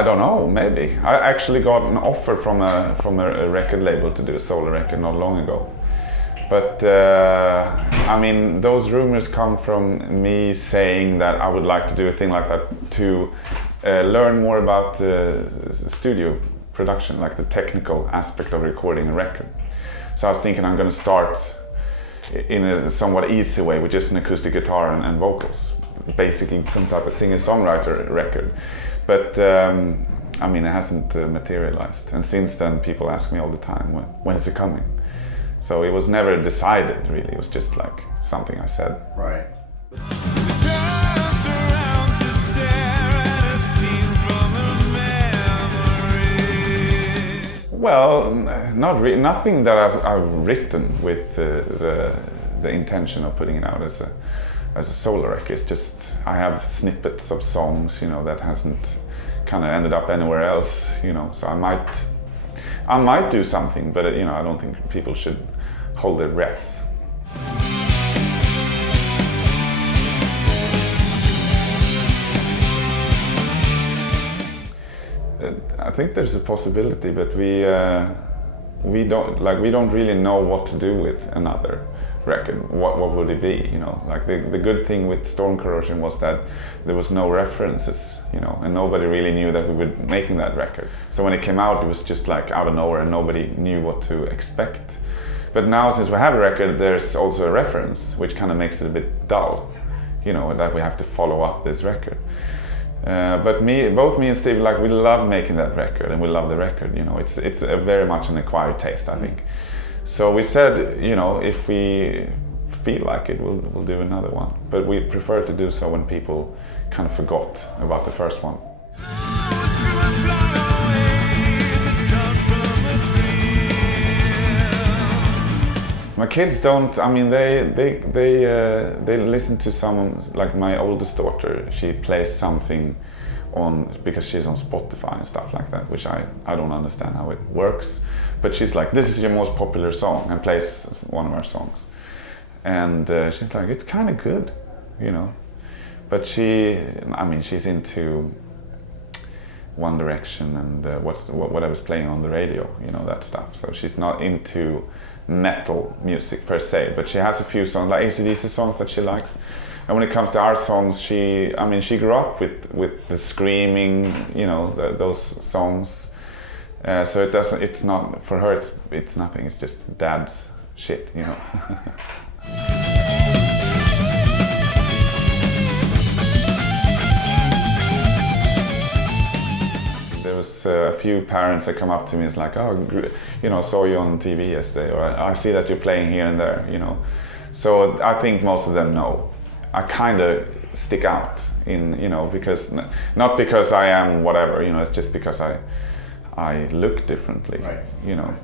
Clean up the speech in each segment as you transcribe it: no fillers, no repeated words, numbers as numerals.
I don't know, maybe. I actually got an offer from a record label to do a solo record not long ago. But I mean, those rumors come from me saying that I would like to do a thing like that to learn more about studio production, like the technical aspect of recording a record. So I was thinking I'm going to start in a somewhat easy way with just an acoustic guitar and vocals. Basically some type of singer-songwriter record. But I mean, it hasn't materialized. And since then people ask me all the time, when is it coming? So it was never decided, really. It was just like something I said. Right. Well, not really. Nothing that I've written with the intention of putting it out as a solo record. It's just I have snippets of songs, you know, that hasn't kind of ended up anywhere else, you know. So I might do something, but you know, I don't think people should hold their breaths. I think there's a possibility, but we don't really know what to do with another record. What would it be? You know, like the good thing with Storm Corrosion was that there was no references, you know, and nobody really knew that we were making that record. So when it came out, it was just like out of nowhere, and nobody knew what to expect. But now, since we have a record, there's also a reference, which kind of makes it a bit dull, you know, that we have to follow up this record. But both me and Steve, like, we love making that record, and we love the record. You know, it's a very much an acquired taste, I think. So we said, you know, if we feel like it, we'll do another one. But we prefer to do so when people kind of forgot about the first one. My kids don't. I mean, they listen to some, like my oldest daughter. She plays something on, because she's on Spotify and stuff like that, which I don't understand how it works. But she's like, "This is your most popular song," and plays one of our songs. And she's like, "It's kind of good," you know. But she's into One Direction and whatever's playing on the radio, you know, that stuff. So she's not into metal music per se, but she has a few songs, like AC/DC songs, that she likes. And when it comes to our songs, she grew up with the screaming, you know, those songs. So it's not, for her, it's nothing, it's just dad's shit, you know. There was a few parents that come up to me, it's like, "Oh, you know, saw you on TV yesterday," or "I see that you're playing here and there," you know. So I think most of them know. I kind of stick out in, you know, because, not because I am whatever, you know, it's just because I look differently, right, you know.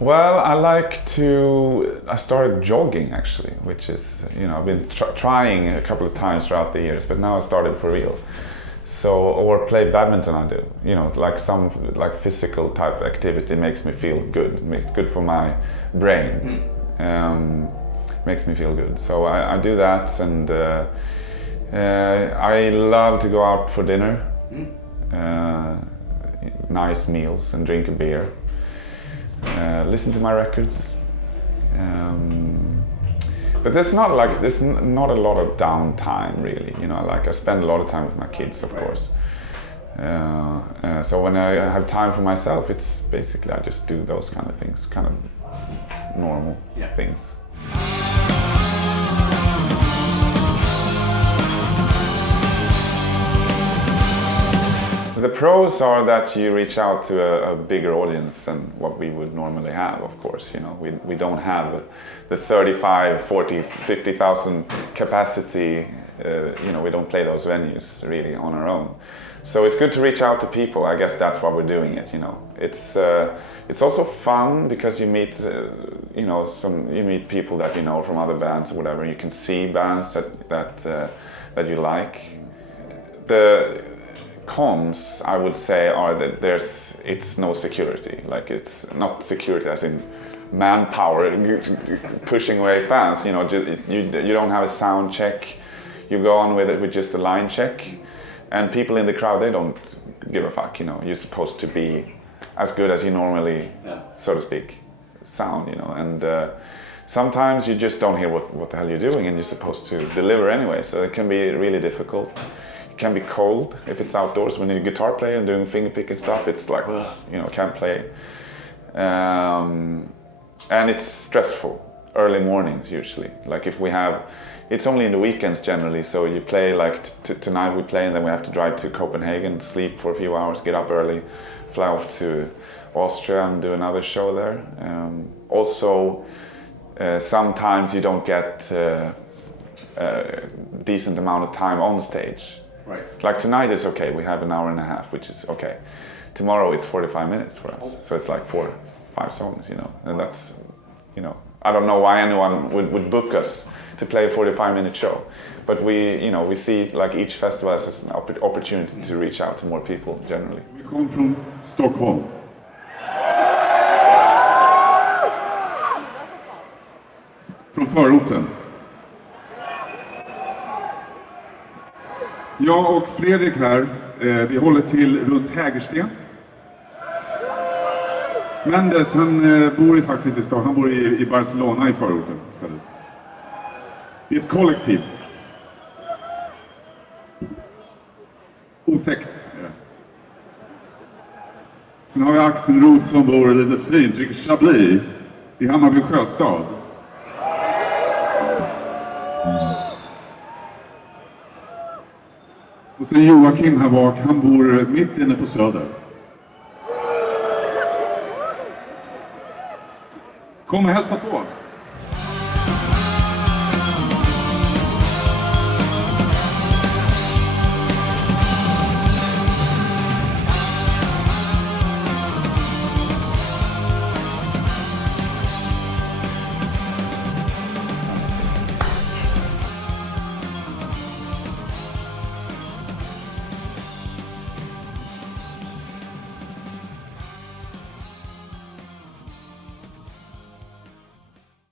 Well, I started jogging actually, which is, you know, I've been trying a couple of times throughout the years, but now I started for real. So, or play badminton I do, you know, like some physical type activity makes me feel good. It's good for my brain, makes me feel good. So I do that, and I love to go out for dinner, nice meals, and drink a beer. Listen to my records, but there's not a lot of downtime really, you know. Like, I spend a lot of time with my kids, of course. So when I have time for myself, it's basically I just do those kind of things, kind of normal things. The pros are that you reach out to a bigger audience than what we would normally have, of course. You know, we don't have the 35, 40, 50,000 capacity, you know, we don't play those venues really on our own. So it's good to reach out to people. I guess that's why we're doing it, you know. It's also fun because you meet, you know, you meet people that you know from other bands or whatever. You can see bands that you like. The cons, I would say, are that it's no security. Like, it's not security as in manpower pushing away fans. You know, you don't have a sound check. You go on with it with just a line check, and people in the crowd, they don't give a fuck. You know, you're supposed to be as good as you normally, so to speak, sound. You know, and sometimes you just don't hear what the hell you're doing, and you're supposed to deliver anyway. So it can be really difficult. It can be cold if it's outdoors. When you're a guitar player and doing finger picking stuff, it's like, you know, can't play. And it's stressful. Early mornings usually. Like if we have, it's only in the weekends generally. So you play like tonight we play, and then we have to drive to Copenhagen, sleep for a few hours, get up early, fly off to Austria and do another show there. Also, sometimes you don't get a decent amount of time on stage. Right. Like tonight it's okay, we have an hour and a half, which is okay. Tomorrow it's 45 minutes for us, so it's like 4-5 songs, you know, and that's, you know, I don't know why anyone would book us to play a 45-minute show, but we, you know, we see like each festival as an opportunity to reach out to more people generally. Vi kom från Stockholm. Från förorten. Jag och Fredrik här, vi håller till runt Hägersten. Mendes, han bor ju faktiskt inte i Stockholm, han bor i Barcelona i förorten istället. I ett kollektiv. Otäckt. Ja. Sen har vi Axel Roth som bor lite fint, dricker Chablis i Hammarby Sjöstad. Och sen Joakim här bak, han bor mitt inne på Söder. Kom och hälsa på!